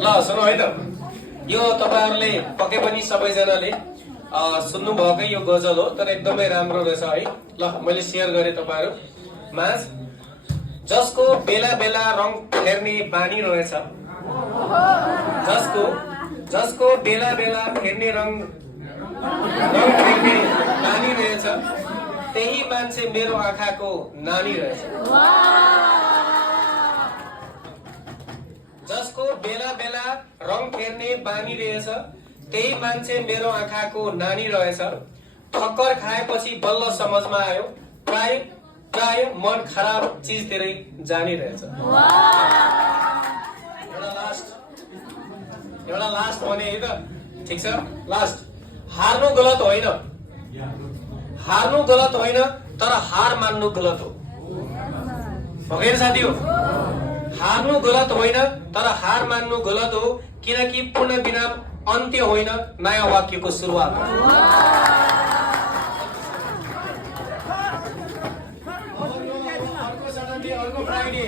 ल सुन्नु है त, यो तपाईहरुले पक्कै पनि सबैजनाले सुन्नु भएकै यो गजल हो, तर एकदमै राम्रो रहेछ है। ल मैले शेयर गरे तपाईहरु माझ। जसको बेला बेला रङ फेर्ने बानी रहेछ, जसको बेला बेला फेर्ने रङ फेर्ने बानी रहेछ, त्यही मान्छे मेरो आँखाको नानी रहेछ। जसको बेला बेला रङ फेर्ने बानी रहेछ, त्यही मान्छे मेरो आँखाको नानी रहेछ। ठक्कर खाएपछि बल्ल समझमा आयो, प्राय प्राय मन खराब चिजतिरै जानी रहेछ। एउटा लास्ट भने है त, ठिक छ। लास्ट, हार्नु गलत होइन, हार्नु गलत होइन, तर हार मान्नु गलत हो। भगेन साथी हो, हार्नु गलत होइन, तर हार मान्नु गलत हो, किनकि पूर्ण विराम अन्त्य होइन, नयाँ वाक्यको सुरुवात हो। अर्को फ्राइडे